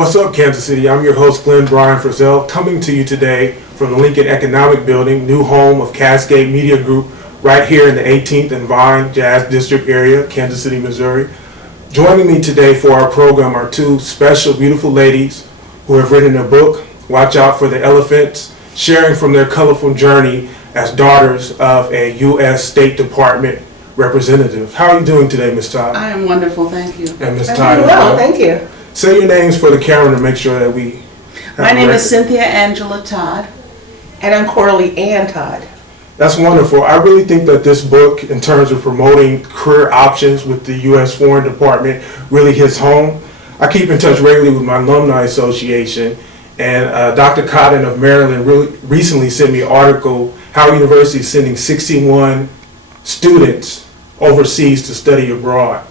What's up, Kansas City? I'm your host, Glenn Brian Frizzell, coming to you today from the Lincoln Economic Building, new home of Cascade Media Group, right here in the 18th and Vine Jazz District area, Kansas City, Missouri. Joining me today for our program are two special, beautiful ladies who have written a book, Watch Out for the Elephants, sharing from their colorful journey as daughters of a U.S. State Department representative. How are you doing today, Ms. Todd? I am wonderful, thank you. And Ms. I'm Todd doing as well, well. thank you. Say your names for the camera to make sure that we have My a name is record. Cynthia Angela Todd. And I'm Coralie Ann Todd. That's wonderful. I really think that this book, in terms of promoting career options with the U.S. Foreign Department, really hits home. I keep in touch regularly with my alumni association, and Dr. Cotton of Maryland recently sent me an article, Howard University is sending 61 students overseas to study abroad,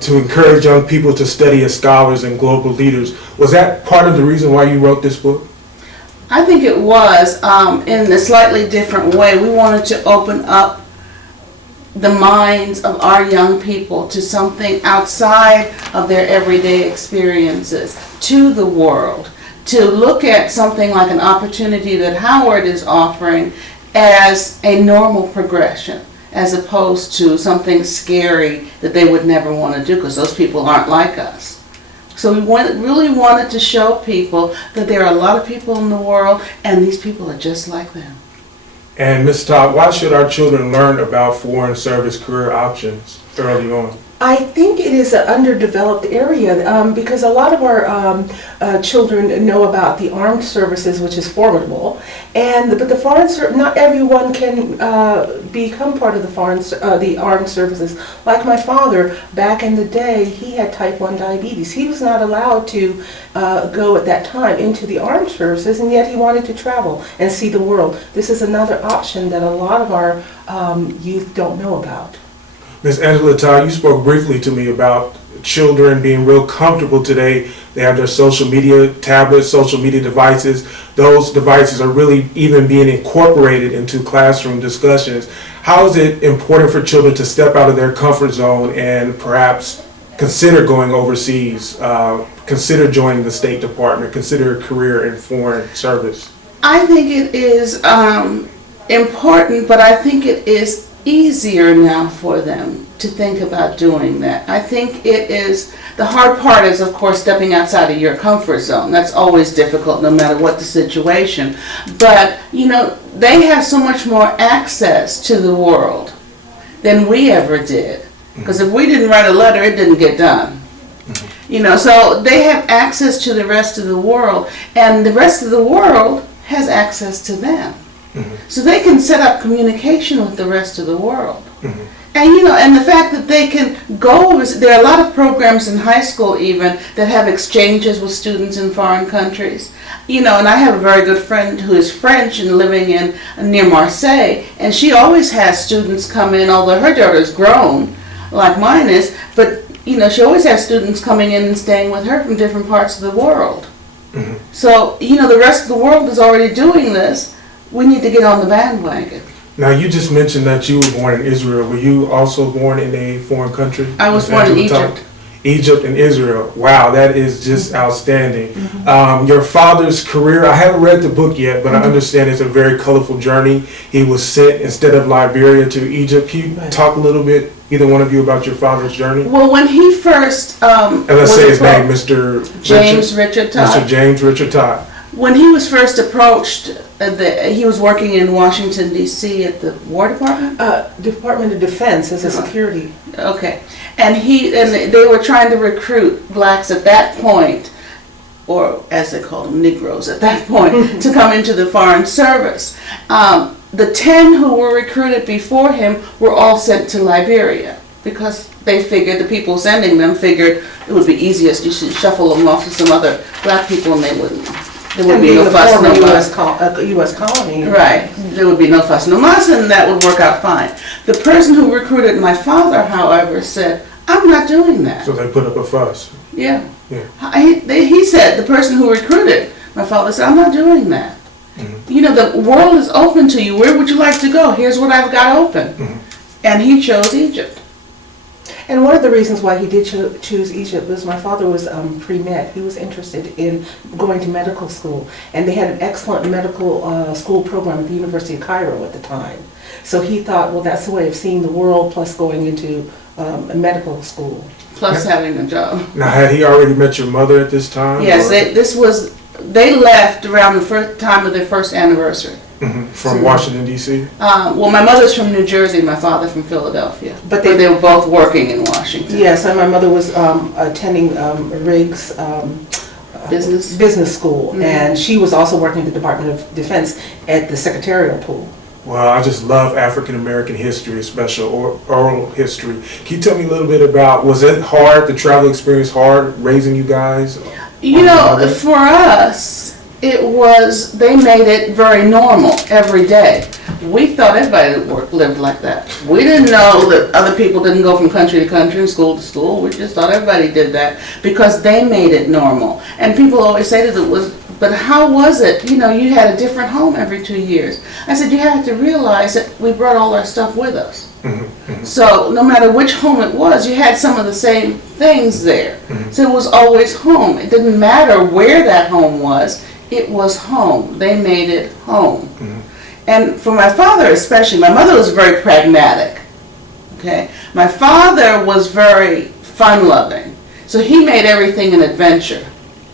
to encourage young people to study as scholars and global leaders. Was that part of the reason why you wrote this book? I think it was in a slightly different way. We wanted to open up the minds of our young people to something outside of their everyday experiences, to the world, to look at something like an opportunity that Howard is offering as a normal progression, as opposed to something scary that they would never want to do because those people aren't like us. So we really wanted to show people that there are a lot of people in the world and these people are just like them. And Ms. Todd, why should our children learn about foreign service career options early on? I think it is an underdeveloped area because a lot of our children know about the armed services, which is formidable, but the foreign not everyone can become part of the armed services. Like my father, back in the day, he had type 1 diabetes. He was not allowed to go at that time into the armed services, and yet he wanted to travel and see the world. This is another option that a lot of our youth don't know about. Ms. Angela Todd, you spoke briefly to me about children being real comfortable today. They have their social media tablets, social media devices. Those devices are really even being incorporated into classroom discussions. How is it important for children to step out of their comfort zone and perhaps consider going overseas, consider joining the State Department, consider a career in foreign service? I think it is important, but I think it is easier now for them to think about doing that. I think it is, the hard part is of course stepping outside of your comfort zone. That's always difficult no matter what the situation. But you know, they have so much more access to the world than we ever did. Because if we didn't write a letter, it didn't get done. You know, so they have access to the rest of the world, and the rest of the world has access to them. So they can set up communication with the rest of the world. And you know, and the fact that they can go, there are a lot of programs in high school even that have exchanges with students in foreign countries. You know, and I have a very good friend who is French and living near Marseille, and she always has students come in, although her daughter is grown, like mine is, but you know, she always has students coming in and staying with her from different parts of the world. So, you know, the rest of the world is already doing this. We need to get on the bandwagon. Now, you just mentioned that you were born in Israel. Were you also born in a foreign country? I was born in Egypt. Egypt and Israel. Wow, that is just outstanding. Your father's career, I haven't read the book yet, but I understand it's a very colorful journey. He was sent, instead of Liberia, to Egypt. Can you talk a little bit, either one of you, about your father's journey? Well, when he first And let's say his name, Mr. James Richard Todd. Mr. James Richard Todd. When he was first approached, he was working in Washington, D.C. at the War Department? Department of Defense as a security. Okay. And they were trying to recruit blacks at that point, or as they called them, Negroes at that point, to come into the Foreign Service. The 10 who were recruited before him were all sent to Liberia because they figured, the people sending them figured it would be easiest, you should shuffle them off to some other black people and there would be no fuss, no muss. U.S. colony. Right. There would be no fuss, no muss, and that would work out fine. The person who recruited my father, however, said, I'm not doing that. So they put up a fuss. Yeah. He said, the person who recruited my father said, I'm not doing that. You know, the world is open to you. Where would you like to go? Here's what I've got open. And he chose Egypt. And one of the reasons why he did choose Egypt was my father was pre-med. He was interested in going to medical school, and they had an excellent medical school program at the University of Cairo at the time. So he thought, well, that's the way of seeing the world, plus going into a medical school. Plus having a job. Now, had he already met your mother at this time? Yes, or- they left around the first time of their first anniversary. From Washington, D.C.? Well, my mother's from New Jersey, my father from Philadelphia. But But they were both working in Washington. Yes, and my mother was attending Riggs business school, and she was also working at the Department of Defense at the secretarial pool. Well, I just love African American history, especially oral history. Can you tell me a little bit about, was it hard, the travel experience hard, raising you guys? You know, for us, they made it very normal every day. We thought everybody lived like that. We didn't know that other people didn't go from country to country and school to school. We just thought everybody did that because they made it normal. And people always say that it was, but how was it? You know, you had a different home every 2 years. I said, you have to realize that we brought all our stuff with us. So no matter which home it was, you had some of the same things there. So it was always home. It didn't matter where that home was. It was home. They made it home. And for my father especially, my mother was very pragmatic. Okay? My father was very fun-loving. So he made everything an adventure.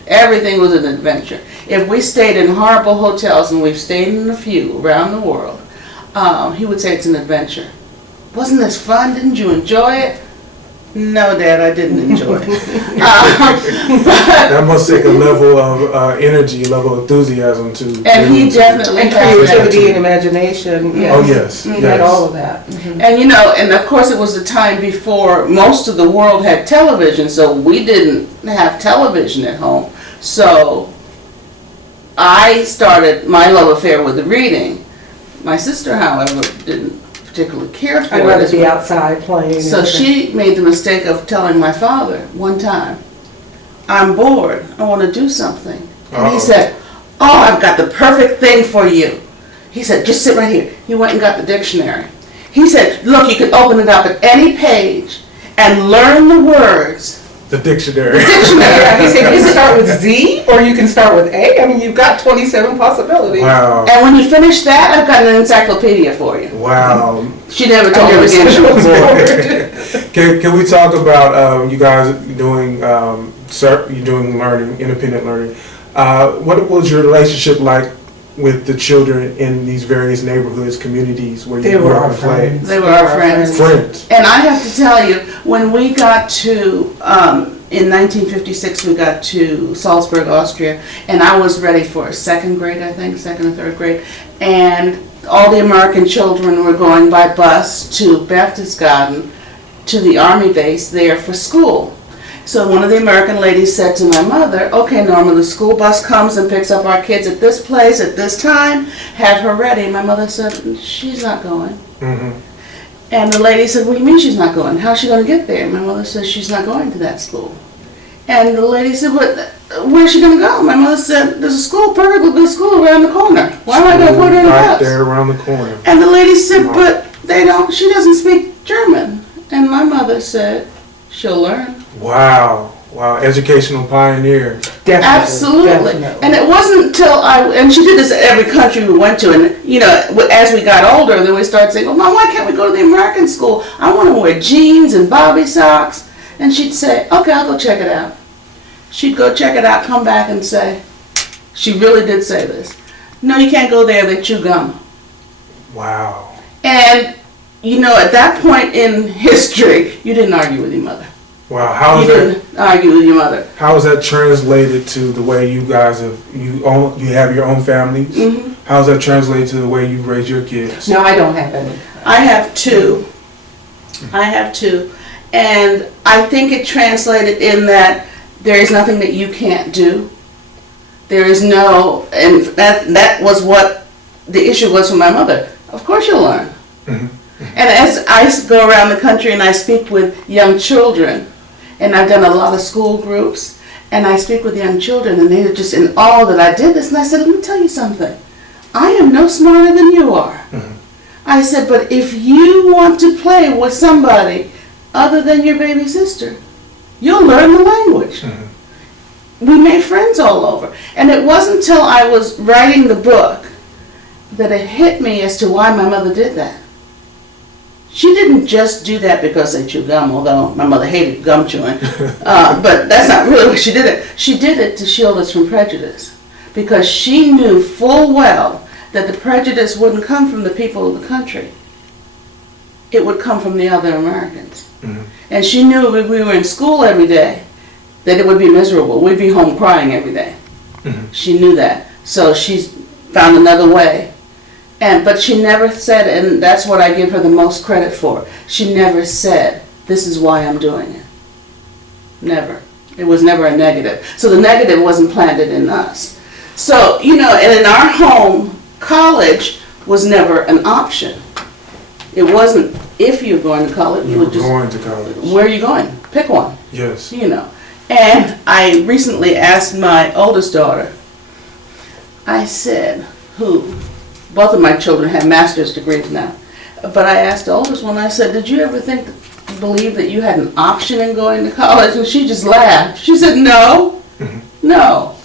Everything was an adventure. If we stayed in horrible hotels, and we've stayed in a few around the world, he would say it's an adventure. Wasn't this fun? Didn't you enjoy it? No, Dad, I didn't enjoy it. That must take a level of energy, level of enthusiasm to. And he definitely And had that. creativity and imagination. Yes. Oh, yes. He had all of that. And you know, and of course it was the time before most of the world had television, so we didn't have television at home. So I started my love affair with the reading. My sister, however, didn't particularly care for it. I'd rather be outside playing. So she made the mistake of telling my father one time, I'm bored, I want to do something. And he said, oh, I've got the perfect thing for you. He said, just sit right here. He went and got the dictionary. He said, look, you can open it up at any page and learn the words. The dictionary. Yeah, he said you can start with Z or you can start with A. I mean, you've got 27 possibilities. Wow. And when you finish that, I've got an encyclopedia for you. Wow. She never told me again she was bored. Can we talk about you guys doing you're doing learning, independent learning? What was your relationship like with the children in these various neighborhoods, communities where you grew up and played? They were our friends. Friends. And I have to tell you, when we got to, in 1956, we got to Salzburg, Austria, and I was ready for second grade, I think, second or third grade, and all the American children were going by bus to Berchtesgaden, to the army base there for school. So one of the American ladies said to my mother, okay, Norma, the school bus comes and picks up our kids at this place at this time, have her ready. My mother said, she's not going. And the lady said, what do you mean she's not going? How's she going to get there? My mother said, she's not going to that school. And the lady said, where's she going to go? My mother said, there's a school, perfectly good school around the corner. Why am I going to put her in a bus? Right there around the corner. And the lady said, but she doesn't speak German. And my mother said, she'll learn. Wow. Wow. Educational pioneer. Definitely. Absolutely. Definitely. And it wasn't until and she did this at every country we went to, and you know, as we got older, then we started saying, well, Mom, why can't we go to the American school? I want to wear jeans and bobby socks. And she'd say, okay, I'll go check it out. She'd go check it out, come back and say, she really did say this, no, you can't go there, they chew gum. Wow. And, you know, at that point in history, you didn't argue with your mother. Wow. How is You that? didn't argue with your mother. How is that translated to the way you guys you have your own families? How is that translated to the way you raise your kids? No, I don't have any. I have two. And I think it translated in that there is nothing that you can't do. There is no, and that was what the issue was for my mother. Of course you'll learn. And as I go around the country and I speak with young children, and I've done a lot of school groups, and I speak with young children, and they're just in awe that I did this. And I said, let me tell you something. I am no smarter than you are. I said, but if you want to play with somebody other than your baby sister, you'll learn the language. We made friends all over. And it wasn't until I was writing the book that it hit me as to why my mother did that. She didn't just do that because they chew gum, although my mother hated gum chewing. But that's not really what she did it. She did it to shield us from prejudice, because she knew full well that the prejudice wouldn't come from the people of the country. It would come from the other Americans. And she knew if we were in school every day, that it would be miserable. We'd be home crying every day. She knew that. So she found another way. But she never said, and that's what I give her the most credit for, she never said, this is why I'm doing it. Never. It was never a negative. So the negative wasn't planted in us. So, and in our home, college was never an option. It wasn't if you're going to college. You were going to college. Where are you going? Pick one. Yes. And I recently asked my oldest daughter, I said, both of my children have master's degrees now, but I asked the oldest one, I said, did you ever believe that you had an option in going to college? And she just laughed. She said, no, no.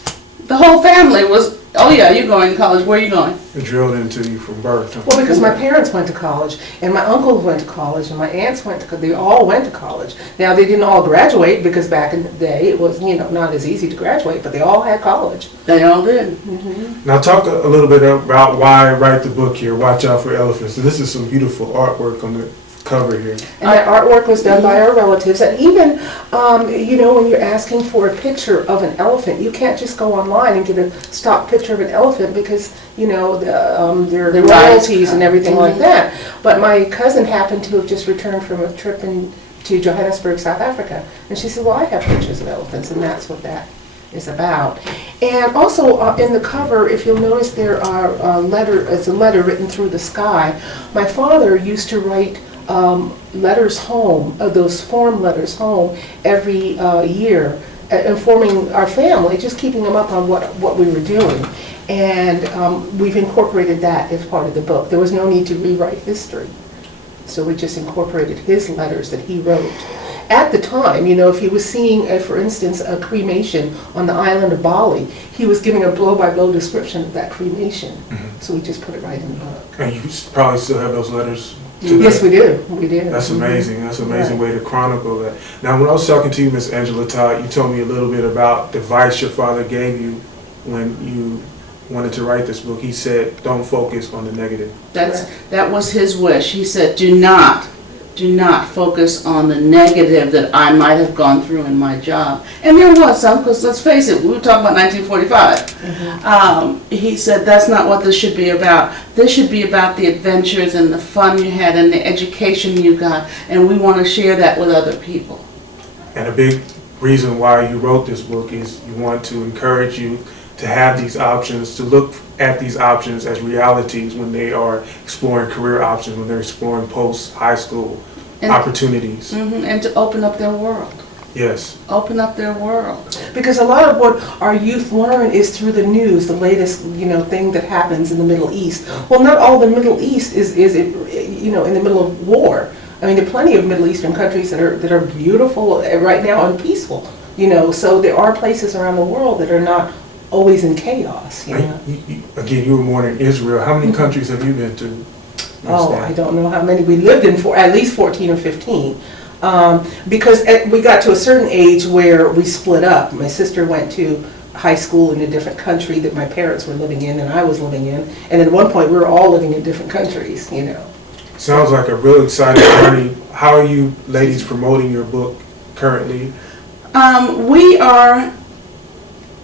The whole family was, oh yeah, you're going to college, where are you going? It drilled into you from birth. Well, because my parents went to college, and my uncles went to college, and my aunts went to college. They all went to college. Now, they didn't all graduate, because back in the day, it was, not as easy to graduate, but they all had college. They all did. Now, talk a little bit about why I write the book here, Watch Out for Elephants. This is some beautiful artwork on the cover here. And that artwork was done by our relatives. And even, when you're asking for a picture of an elephant, you can't just go online and get a stock picture of an elephant, because, there are royalties and everything like that. But my cousin happened to have just returned from a trip to Johannesburg, South Africa. And she said, well, I have pictures of elephants, and that's what that is about. And also in the cover, if you'll notice, there are it's a letter written through the sky. My father used to write letters home, those form letters home, every year, informing our family, just keeping them up on what we were doing. And we've incorporated that as part of the book. There was no need to rewrite history. So we just incorporated his letters that he wrote. At the time, if he was seeing, for instance, a cremation on the island of Bali, he was giving a blow-by-blow description of that cremation. So we just put it right in the book. And you probably still have those letters today. Yes, we do. We did. That's amazing. That's an amazing way to chronicle that. Now, when I was talking to you, Miss Angela Todd, you told me a little bit about the advice your father gave you when you wanted to write this book. He said, don't focus on the negative. That was his wish. He said, do not focus on the negative that I might have gone through in my job. And there was some, because let's face it, we were talking about 1945. He said, that's not what this should be about. This should be about the adventures and the fun you had and the education you got, and we want to share that with other people. And a big reason why you wrote this book is you want to encourage you to have these options, to look at these options as realities when they are exploring career options, when they're exploring post-high school opportunities. And to open up their world. Yes. Open up their world. Because a lot of what our youth learn is through the news, the latest, thing that happens in the Middle East. Well, not all the Middle East is in the middle of war. I mean, there are plenty of Middle Eastern countries that are beautiful right now and peaceful. So there are places around the world that are not always in chaos. Again, you were born in Israel. How many countries have you been to? I don't know how many. We lived in at least 14 or 15. Because we got to a certain age where we split up. My sister went to high school in a different country that my parents were living in and I was living in. And at one point we were all living in different countries, Sounds like a real exciting journey. How are you ladies promoting your book currently? We are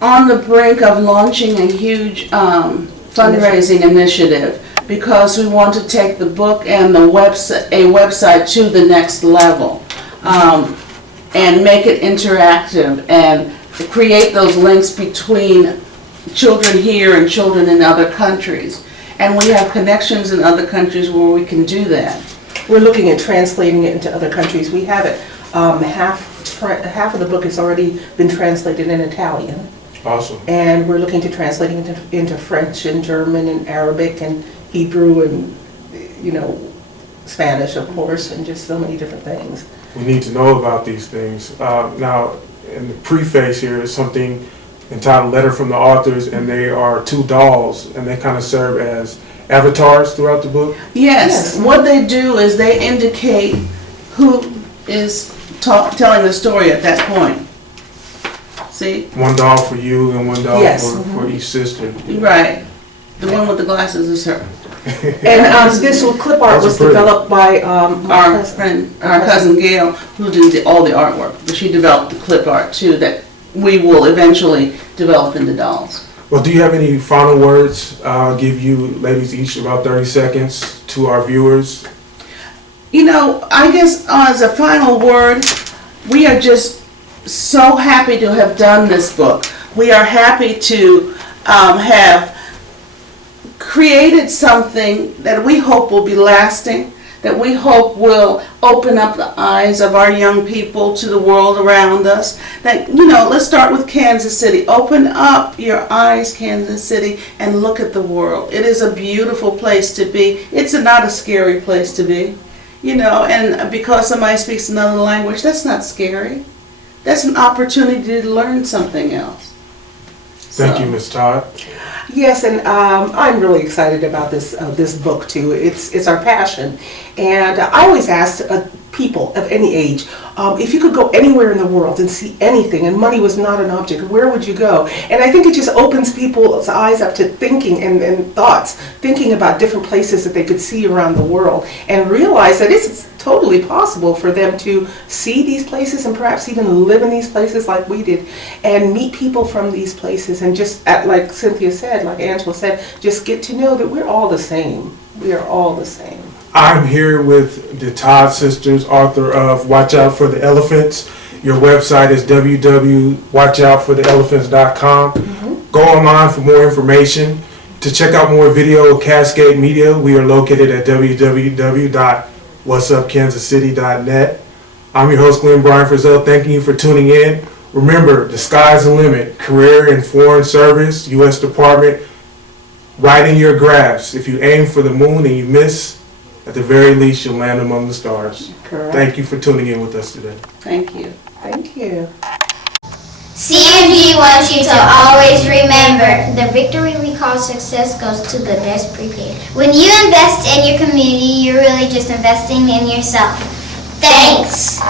on the brink of launching a huge fundraising initiative, because we want to take the book and a website to the next level, and make it interactive and create those links between children here and children in other countries. And we have connections in other countries where we can do that. We're looking at translating it into other countries. We have it, half of the book has already been translated in Italian. Awesome. And we're looking to translate it into French and German and Arabic and Hebrew and, Spanish, of course, and just so many different things. We need to know about these things. Now, in the preface here is something entitled Letter from the Authors, and they are two dolls, and they kind of serve as avatars throughout the book. Yes, what they do is they indicate who is telling the story at that point. See? One doll for you and one doll Yes. for each sister. Right. The one with the glasses is her. And this little clip art Those are was pretty. developed by Our friend, our cousin Gail, who did all the artwork, but she developed the clip art too that we will eventually develop into dolls. Well, do you have any final words? I'll give you ladies each about 30 seconds to our viewers. You know, I guess as a final word, we are just so happy to have done this book. We are happy to have created something that we hope will be lasting, that we hope will open up the eyes of our young people to the world around us. That, you know, let's start with Kansas City. Open up your eyes, Kansas City, and look at the world. It is a beautiful place to be. It's not a scary place to be. You know, and because somebody speaks another language, that's not scary. That's an opportunity to learn something else. Thank you, Ms. Todd. Yes, and I'm really excited about this book too. It's our passion, and I always ask people of any age, if you could go anywhere in the world and see anything, and money was not an object, where would you go? And I think it just opens people's eyes up to thinking and thoughts, thinking about different places that they could see around the world, and realize that it's totally possible for them to see these places and perhaps even live in these places like we did, and meet people from these places, and just, like Cynthia said, like Angela said, just get to know that we're all the same. We are all the same. I'm here with the Todd sisters, author of Watch Out for the Elephants. Your website is www.watchoutfortheelephants.com. Go online for more information. To check out more video of Cascade Media, we are located at www.whatsupkansascity.net. I'm your host, Glenn Brian Frizzell, thanking you for tuning in. Remember, the sky's the limit. Career in foreign service, U.S. Department, right in your grasp. If you aim for the moon and you miss, at the very least, you'll land among the stars. Correct. Thank you for tuning in with us today. Thank you. Thank you. CMG wants you to always remember, the victory we call success goes to the best prepared. When you invest in your community, you're really just investing in yourself. Thanks.